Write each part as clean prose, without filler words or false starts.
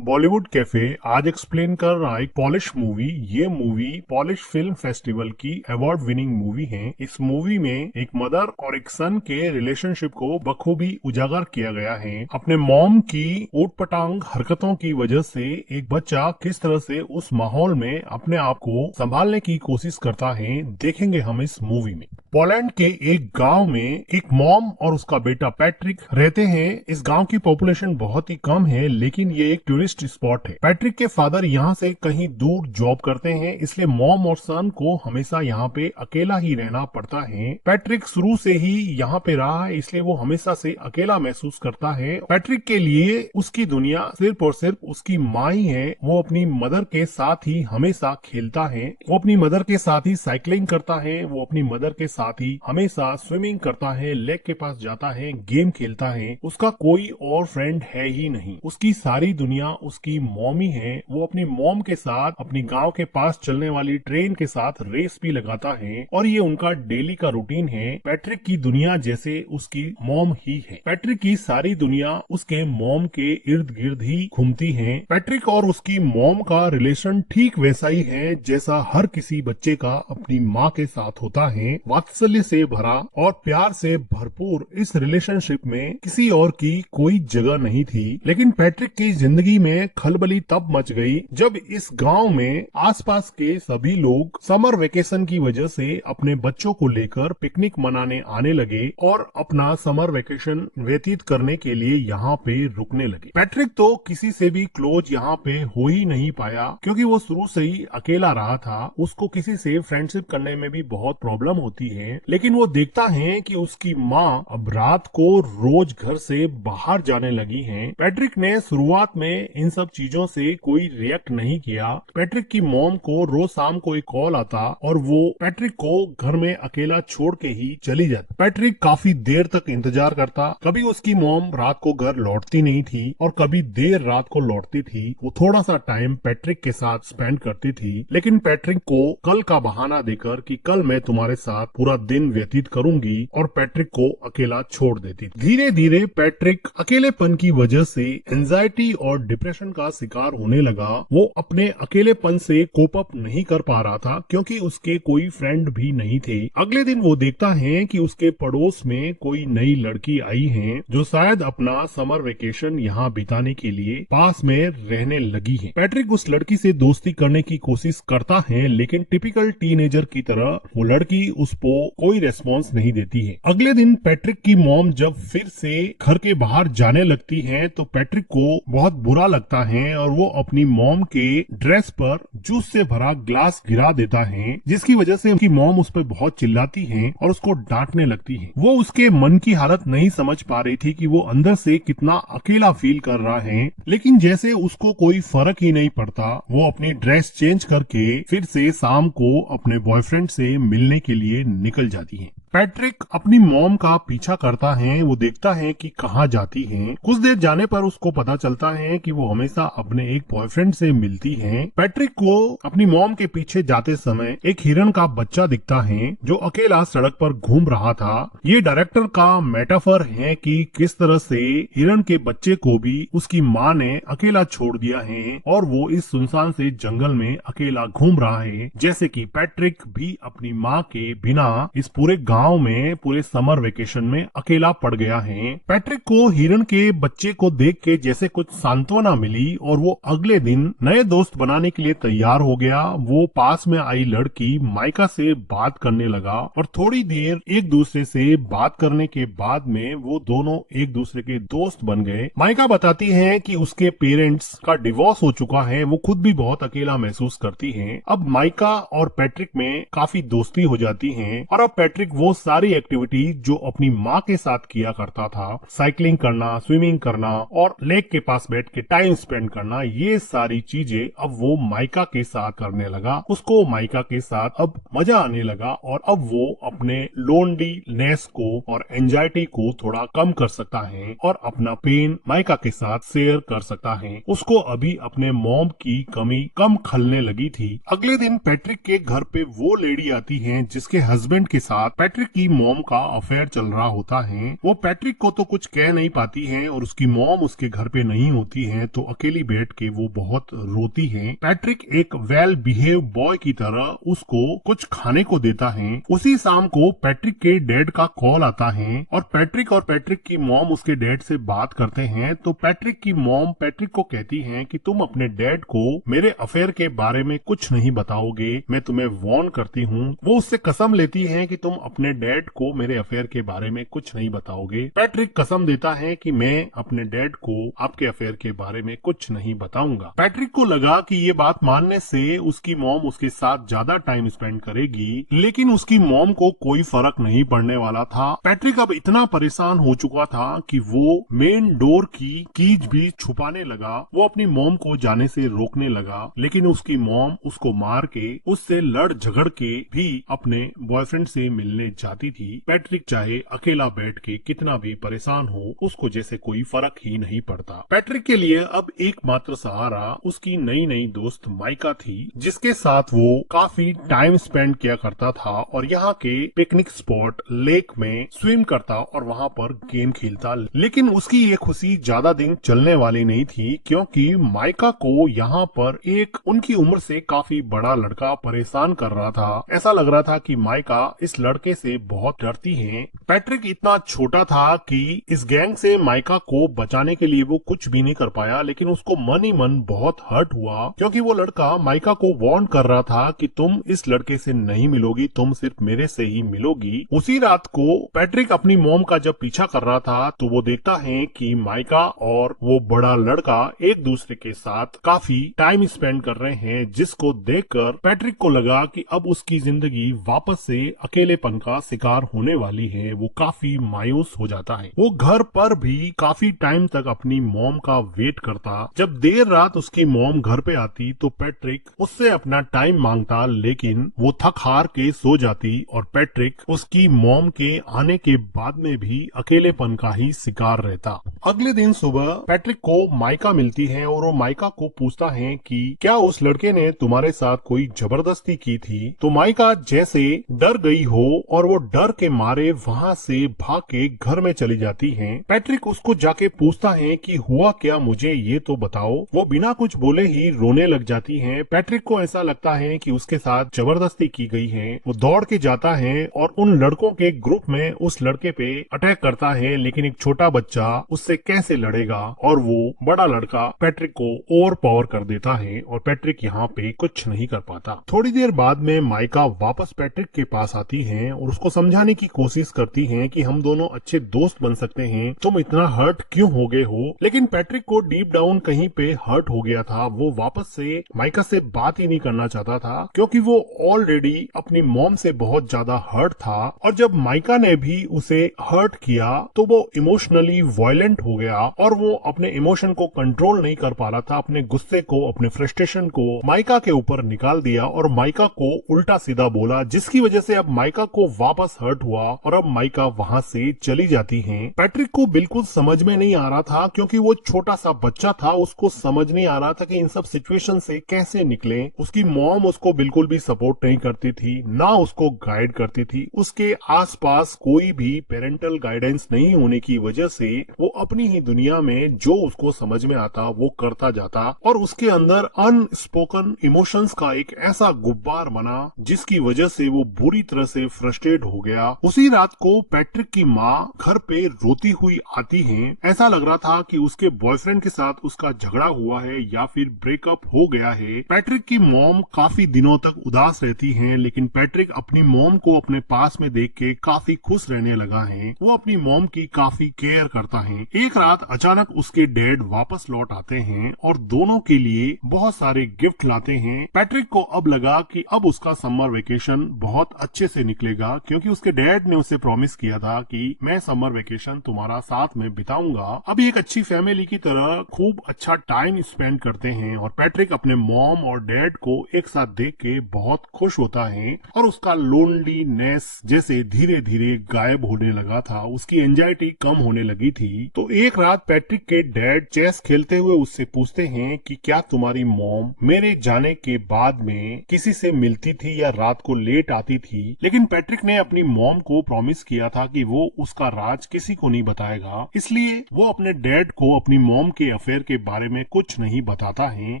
Bollywood cafe आज explain कर रहा है एक पॉलिश मूवी। ये मूवी पॉलिश फिल्म फेस्टिवल की अवार्ड विनिंग मूवी है। इस मूवी में एक मदर और एक सन के रिलेशनशिप को बखूबी उजागर किया गया है। अपने मॉम की ऊटपटांग हरकतों की वजह से एक बच्चा किस तरह से उस माहौल में अपने आप को संभालने की कोशिश करता है, देखेंगे हम इस मूवी में। पोलैंड के एक गांव में एक मॉम और उसका बेटा पैट्रिक रहते हैं। इस गांव की पॉपुलेशन बहुत ही कम है, लेकिन ये एक टूरिस्ट स्पॉट है। पैट्रिक के फादर यहाँ से कहीं दूर जॉब करते हैं, इसलिए मॉम और सन को हमेशा यहाँ पे अकेला ही रहना पड़ता है। पैट्रिक शुरू से ही यहाँ पे रहा है, इसलिए वो हमेशा से अकेला महसूस करता है। पैट्रिक के लिए उसकी दुनिया सिर्फ और सिर्फ उसकी माँ ही है। वो अपनी मदर के साथ ही हमेशा खेलता है, वो अपनी मदर के साथ ही साइकिलिंग करता है, वो अपनी मदर के साथ ही हमेशा स्विमिंग करता है, लेक के पास जाता है, गेम खेलता है। उसका कोई और फ्रेंड है ही नहीं। उसकी सारी दुनिया उसकी मॉम ही है। वो अपनी मॉम के साथ अपनी गांव के पास चलने वाली ट्रेन के साथ रेस भी लगाता है और ये उनका डेली का रूटीन है। पैट्रिक की दुनिया जैसे उसकी मॉम ही है। पैट्रिक की सारी दुनिया उसके मॉम के इर्द गिर्द ही घूमती है। पैट्रिक और उसकी मॉम का रिलेशन ठीक वैसा ही है जैसा हर किसी बच्चे का अपनी माँ के साथ होता है। वात्सल्य से भरा और प्यार से भरपूर इस रिलेशनशिप में किसी और की कोई जगह नहीं थी। लेकिन पैट्रिक की जिंदगी में खलबली तब मच गई जब इस गांव में आसपास के सभी लोग समर वेकेशन की वजह से अपने बच्चों को लेकर पिकनिक मनाने आने लगे और अपना समर वेकेशन व्यतीत करने के लिए यहाँ पे रुकने लगे। पैट्रिक तो किसी से भी क्लोज यहाँ पे हो ही नहीं पाया, क्योंकि वो शुरू से ही अकेला रहा था। उसको किसी से फ्रेंडशिप करने में भी बहुत प्रॉब्लम होती है। लेकिन वो देखता है कि उसकी माँ अब रात को रोज घर से बाहर जाने लगी हैं। पैट्रिक ने शुरुआत में इन सब चीजों से कोई रिएक्ट नहीं किया। पैट्रिक की मॉम को रोज शाम को एक कॉल आता और वो पैट्रिक को घर में अकेला छोड़ के ही चली जाती। पैट्रिक काफी देर तक इंतजार करता। कभी उसकी मॉम रात को घर लौटती नहीं थी और कभी देर रात को लौटती थी। वो थोड़ा सा टाइम पैट्रिक के साथ स्पेंड करती थी, लेकिन पैट्रिक को कल का बहाना देकर कि कल मैं तुम्हारे साथ पूरा दिन व्यतीत करूंगी और पैट्रिक को अकेला छोड़ देती थी। धीरे धीरे पैट्रिक अकेलेपन की वजह से एंजाइटी और डिप्रेशन का शिकार होने लगा। वो अपने अकेलेपन से कोप अप नहीं कर पा रहा था, क्योंकि उसके कोई फ्रेंड भी नहीं थे। अगले दिन वो देखता है कि उसके पड़ोस में कोई नई लड़की आई है जो शायद अपना समर वेकेशन यहाँ बिताने के लिए पास में रहने लगी है। पैट्रिक उस लड़की से दोस्ती करने की कोशिश करता है, लेकिन टिपिकल टीनेजर की तरह वो लड़की उसको कोई रेस्पॉन्स नहीं देती है। अगले दिन पैट्रिक की मॉम जब फिर से घर के बाहर जाने लगती है तो पैट्रिक को बहुत बुरा लगता है और वो अपनी मॉम के ड्रेस पर जूस से भरा ग्लास गिरा देता है, जिसकी वजह से उनकी मॉम उस पर बहुत चिल्लाती है और उसको डांटने लगती है। वो उसके मन की हालत नहीं समझ पा रही थी कि वो अंदर से कितना अकेला फील कर रहा है, लेकिन जैसे उसको कोई फर्क ही नहीं पड़ता, वो अपनी ड्रेस चेंज करके फिर से शाम को अपने बॉयफ्रेंड से मिलने के लिए निकल जाती है। पैट्रिक अपनी मॉम का पीछा करता है। वो देखता है कि कहाँ जाती है। कुछ देर जाने पर उसको पता चलता है कि वो हमेशा अपने एक बॉयफ्रेंड से मिलती है। पैट्रिक को अपनी मॉम के पीछे जाते समय एक हिरन का बच्चा दिखता है जो अकेला सड़क पर घूम रहा था। ये डायरेक्टर का मेटाफर है कि किस तरह से हिरन के बच्चे को भी उसकी माँ ने अकेला छोड़ दिया है और वो इस सुनसान से जंगल में अकेला घूम रहा है, जैसे कि पैट्रिक भी अपनी माँ के बिना इस पूरे गांव में पूरे समर वेकेशन में अकेला पड़ गया है। पैट्रिक को हिरन के बच्चे को देख के जैसे कुछ सांत्वना मिली और वो अगले दिन नए दोस्त बनाने के लिए तैयार हो गया। वो पास में आई लड़की माइका से बात करने लगा और थोड़ी देर एक दूसरे से बात करने के बाद में वो दोनों एक दूसरे के दोस्त बन गए। माइका बताती है कि उसके पेरेंट्स का डिवोर्स हो चुका है। वो खुद भी बहुत अकेला महसूस करती है। अब माइका और पैट्रिक में काफी दोस्ती हो जाती है और अब पैट्रिक वो सारी एक्टिविटी जो अपनी माँ के साथ किया करता था, साइकिलिंग करना, स्विमिंग करना और लेक के पास बैठ के टाइम स्पेंड करना, ये सारी चीजें अब वो माइका के साथ करने लगा। उसको माइका के साथ अब मजा आने लगा और अब वो अपने लोनलीनेस को और एंजाइटी को थोड़ा कम कर सकता है और अपना पेन माइका के साथ शेयर कर सकता है। उसको अभी अपने मॉम की कमी कम खलने लगी थी। अगले दिन पैट्रिक के घर पे वो लेडी आती है जिसके हस्बैंड के साथ पैट्रिक पैट्रिक की मॉम का अफेयर चल रहा होता है। वो पैट्रिक को तो कुछ कह नहीं पाती है और उसकी मॉम उसके घर पे नहीं होती है, तो अकेली बैठ के वो बहुत रोती है। पैट्रिक एक वेल बिहेव बॉय की तरह उसको कुछ खाने को देता है। उसी शाम को पैट्रिक के डैड का कॉल आता है और पैट्रिक की मॉम उसके डैड से बात करते हैं। तो पैट्रिक की मॉम पैट्रिक को कहती है कि तुम अपने डैड को मेरे अफेयर के बारे में कुछ नहीं बताओगे, मैं तुम्हें वार्न करती हूँ। वो उससे कसम लेती है कि तुम अपने डैड को मेरे अफेयर के बारे में कुछ नहीं बताओगे। पैट्रिक कसम देता है कि मैं अपने डैड को आपके अफेयर के बारे में कुछ नहीं बताऊंगा। पैट्रिक को लगा कि ये बात मानने से उसकी मॉम उसके साथ ज्यादा टाइम स्पेंड करेगी, लेकिन उसकी मॉम को कोई फर्क नहीं पड़ने वाला था। पैट्रिक अब इतना परेशान हो चुका था कि वो मेन डोर की कीज भी छुपाने लगा। वो अपनी मॉम को जाने से रोकने लगा, लेकिन उसकी मॉम उसको मार के उससे लड़ झगड़ के भी अपने बॉयफ्रेंड से मिलने जाती थी। पैट्रिक चाहे अकेला बैठ के कितना भी परेशान हो, उसको जैसे कोई फर्क ही नहीं पड़ता। पैट्रिक के लिए अब एकमात्र सहारा उसकी नई नई दोस्त माइका थी, जिसके साथ वो काफी टाइम स्पेंड किया करता था और यहाँ के पिकनिक स्पॉट लेक में स्विम करता और वहाँ पर गेम खेलता। लेकिन उसकी ये खुशी ज्यादा दिन चलने वाली नहीं थी, क्योंकि माइका को यहाँ पर एक उनकी उम्र से काफी बड़ा लड़का परेशान कर रहा था। ऐसा लग रहा था कि माइका इस लड़के से बहुत डरती है। पैट्रिक इतना छोटा था कि इस गैंग से माइका को बचाने के लिए वो कुछ भी नहीं कर पाया, लेकिन उसको मन ही मन बहुत हर्ट हुआ, क्योंकि वो लड़का माइका को वार्न कर रहा था कि तुम इस लड़के से नहीं मिलोगी, तुम सिर्फ मेरे से ही मिलोगी। उसी रात को पैट्रिक अपनी मॉम का जब पीछा कर रहा था तो वो देखता है कि माइका और वो बड़ा लड़का एक दूसरे के साथ काफी टाइम स्पेंड कर रहे हैं, जिसको देखकर पैट्रिक को लगा कि अब उसकी जिंदगी वापस से अकेलेपन का शिकार होने वाली है। वो काफी मायूस हो जाता है। वो घर पर भी काफी टाइम तक अपनी मॉम का वेट करता। जब देर रात उसकी मॉम घर पे आती तो पैट्रिक उससे अपना टाइम मांगता, लेकिन वो थक हार के सो जाती और पैट्रिक उसकी मॉम के आने के बाद में भी अकेलेपन का ही शिकार रहता। अगले दिन सुबह पैट्रिक को माइका मिलती है और वो माइका को पूछता है कि क्या उस लड़के ने तुम्हारे साथ कोई जबरदस्ती की थी? तो माइका जैसे डर गई हो और वो डर के मारे वहाँ से भाग के घर में चली जाती है। पैट्रिक उसको जाके पूछता है कि हुआ क्या, मुझे ये तो बताओ। वो बिना कुछ बोले ही रोने लग जाती है। पैट्रिक को ऐसा लगता है कि उसके साथ जबरदस्ती की गई है। वो दौड़ के जाता है और उन लड़कों के ग्रुप में उस लड़के पे अटैक करता है, लेकिन एक छोटा बच्चा उससे कैसे लड़ेगा और वो बड़ा लड़का पैट्रिक को ओवर पावर कर देता है और पैट्रिक यहाँ पे कुछ नहीं कर पाता। थोड़ी देर बाद में माइका वापस पैट्रिक के पास आती है और उसको समझाने की कोशिश करती है कि हम दोनों अच्छे दोस्त बन सकते हैं, तुम इतना हर्ट क्यों हो गए हो। लेकिन पैट्रिक को डीप डाउन कहीं पे हर्ट हो गया था। वो वापस से माइका से बात ही नहीं करना चाहता था, क्योंकि वो ऑलरेडी अपनी मॉम से बहुत ज्यादा हर्ट था और जब माइका ने भी उसे हर्ट किया तो वो इमोशनली वायलेंट हो गया और वो अपने इमोशन को कंट्रोल नहीं कर पा रहा था। अपने गुस्से को, अपने फ्रस्ट्रेशन को माइका के ऊपर निकाल दिया और माइका को उल्टा सीधा बोला, जिसकी वजह से अब माइका को वापस हर्ट हुआ और अब माइका वहाँ से चली जाती है। पैट्रिक को बिल्कुल समझ में नहीं आ रहा था, क्योंकि वो छोटा सा बच्चा था, उसको समझ नहीं आ रहा था कि इन सब सिचुएशन से कैसे निकले। उसकी मॉम उसको बिल्कुल भी सपोर्ट नहीं करती थी, ना उसको गाइड करती थी। उसके आसपास कोई भी पेरेंटल गाइडेंस नहीं होने की वजह से वो अपनी ही दुनिया में जो उसको समझ में आता वो करता जाता और उसके अंदर अनस्पोकन इमोशंस का एक ऐसा गुब्बार बना, जिसकी वजह से वो बुरी तरह से फ्रस्ट्रेट हो गया। उसी रात को पैट्रिक की माँ घर पे रोती हुई आती है। ऐसा लग रहा था कि उसके बॉयफ्रेंड के साथ उसका झगड़ा हुआ है या फिर ब्रेकअप हो गया है। पैट्रिक की मॉम काफी दिनों तक उदास रहती हैं, लेकिन पैट्रिक अपनी मॉम को अपने पास में देख के काफी खुश रहने लगा है। वो अपनी मॉम की काफी केयर करता है। एक रात अचानक उसके डैड वापस लौट आते हैं और दोनों के लिए बहुत सारे गिफ्ट लाते हैं। पैट्रिक को अब लगा कि अब उसका समर वेकेशन बहुत अच्छे से निकलेगा, क्योंकि उसके डैड ने उसे प्रॉमिस किया था कि मैं समर वेकेशन तुम्हारा साथ में बिताऊंगा। अब एक अच्छी फैमिली की तरह खूब अच्छा टाइम स्पेंड करते हैं और पैट्रिक अपने मॉम और डैड को एक साथ देख के बहुत खुश होता है और उसका लोनलीनेस जैसे धीरे धीरे गायब होने लगा था। उसकी एंजाइटी कम होने लगी थी। तो एक रात पैट्रिक के डैड चेस खेलते हुए उससे पूछते हैं कि क्या तुम्हारी मॉम मेरे जाने के बाद में किसी से मिलती थी या रात को लेट आती थी? लेकिन पैट्रिक ने अपनी मॉम को प्रॉमिस किया था कि वो उसका राज किसी को नहीं बताएगा, इसलिए वो अपने डैड को अपनी मॉम के अफेयर के बारे में कुछ नहीं बताता है।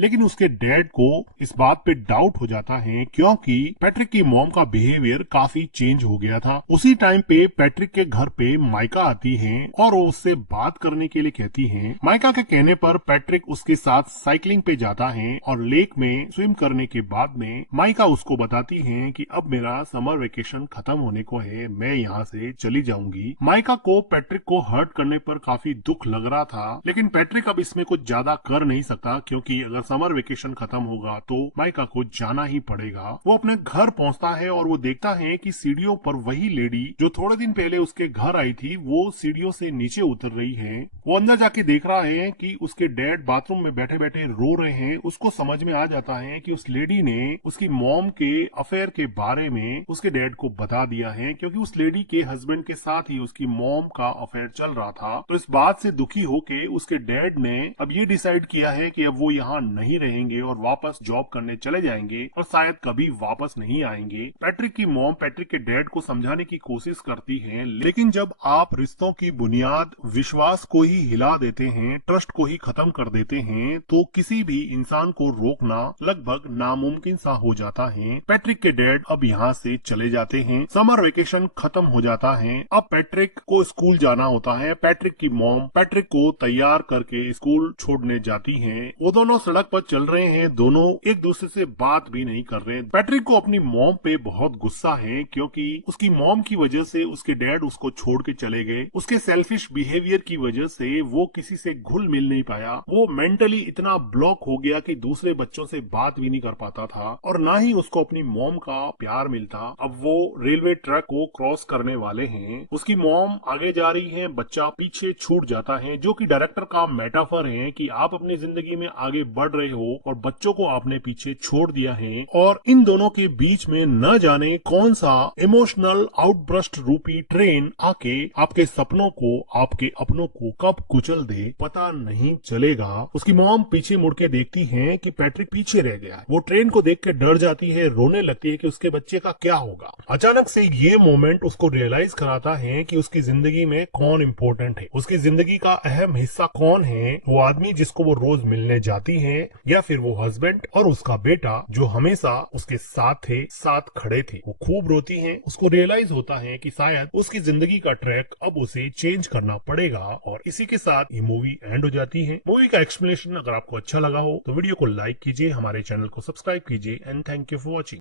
लेकिन उसके डैड को इस बात पे डाउट हो जाता है क्योंकि पैट्रिक की मॉम का बिहेवियर काफी चेंज हो गया था। उसी टाइम पे पैट्रिक के घर पे माइका आती है और वो उससे बात करने के लिए कहती है। माइका के कहने पर पैट्रिक उसके साथ साइकिलिंग पे जाता है और लेक में स्विम करने के बाद में माइका उसको बताती है कि अब मेरा समर वेकेशन खत्म होने को है, मैं यहाँ से चली जाऊंगी। माइका को पैट्रिक को हर्ट करने पर काफी दुख लग रहा था, लेकिन पैट्रिक अब इसमें कुछ ज्यादा कर नहीं सकता क्योंकि अगर समर वेकेशन खत्म होगा तो माइका को जाना ही पड़ेगा। वो अपने घर पहुंचता है और वो देखता है कि सीढ़ियों पर वही लेडी जो थोड़े दिन पहले उसके घर आई थी वो सीढ़ियों से नीचे उतर रही है। वो अंदर जाके देख रहा है कि उसके डैड बाथरूम में बैठे बैठे रो रहे हैं। उसको समझ में आ जाता है कि उस लेडी ने उसकी मॉम के अफेयर के बारे में उसके डैड को बता दिया है, क्योंकि उस लेडी के हस्बैंड के साथ ही उसकी मॉम का अफेयर चल रहा था। तो इस बात से दुखी होके उसके डैड ने अब ये डिसाइड किया है कि अब वो यहाँ नहीं रहेंगे और वापस जॉब करने चले जाएंगे और शायद कभी वापस नहीं आएंगे। पैट्रिक की मॉम पैट्रिक के डैड को समझाने की कोशिश करती है, लेकिन जब आप रिश्तों की बुनियाद विश्वास को ही हिला देते हैं, ट्रस्ट को ही खत्म कर देते हैं, तो किसी भी इंसान को रोकना लगभग नामुमकिन सा हो जाता है। पैट्रिक के डैड अब यहाँ से चले जाते हैं। समर वेकेशन खत्म हो जाता है। अब पैट्रिक को स्कूल जाना होता है। पैट्रिक की मॉम पैट्रिक को तैयार करके स्कूल छोड़ने जाती हैं। वो दोनों सड़क पर चल रहे हैं, दोनों एक दूसरे से बात भी नहीं कर रहे। पैट्रिक को अपनी मॉम पे बहुत गुस्सा है क्योंकि उसकी मॉम की वजह से उसके डैड उसको छोड़ के चले गए। उसके सेल्फिश बिहेवियर की वजह से वो किसी से घुल मिल नहीं पाया। वो मेंटली इतना ब्लॉक हो गया कि दूसरे बच्चों से बात भी नहीं कर पाता था और ना ही उसको अपनी मॉम का प्यार मिलता। अब वो रेलवे ट्रैक को क्रॉस करने वाले हैं। उसकी मॉम आगे जा रही है, बच्चा पीछे छूट जाता है, जो कि डायरेक्टर का मेटाफर है कि आप अपनी जिंदगी में आगे बढ़ रहे हो और बच्चों को आपने पीछे छोड़ दिया है। और इन दोनों के बीच में न जाने कौन सा इमोशनल आउटब्रस्ट रूपी ट्रेन आके आपके सपनों को, आपके अपनों को कब कुचल दे पता नहीं चलेगा। उसकी मॉम पीछे मुड़ के देखती है कि पैट्रिक पीछे रह गया है। वो ट्रेन को देख के डर जाती है, रोने लगती है कि उसके बच्चे का क्या होगा। अचानक से ये मोमेंट उसको रियलाइज कराता है कि उसकी जिंदगी में कौन इम्पोर्टेंट है, उसकी जिंदगी का अहम हिस्सा कौन है। वो आदमी जिसको वो रोज मिलने जाती है या फिर वो हस्बैंड और उसका बेटा जो हमेशा उसके साथ थे, साथ खड़े थे। वो खूब रोती है। उसको रियलाइज होता है कि शायद उसकी जिंदगी का ट्रैक अब उसे चेंज करना पड़ेगा और इसी के साथ ये मूवी एंड हो जाती है। मूवी का एक्सप्लेनेशन अगर आपको अच्छा लगा हो तो वीडियो को लाइक कीजिए, हमारे चैनल को सब्सक्राइब कीजिए and thank you for watching.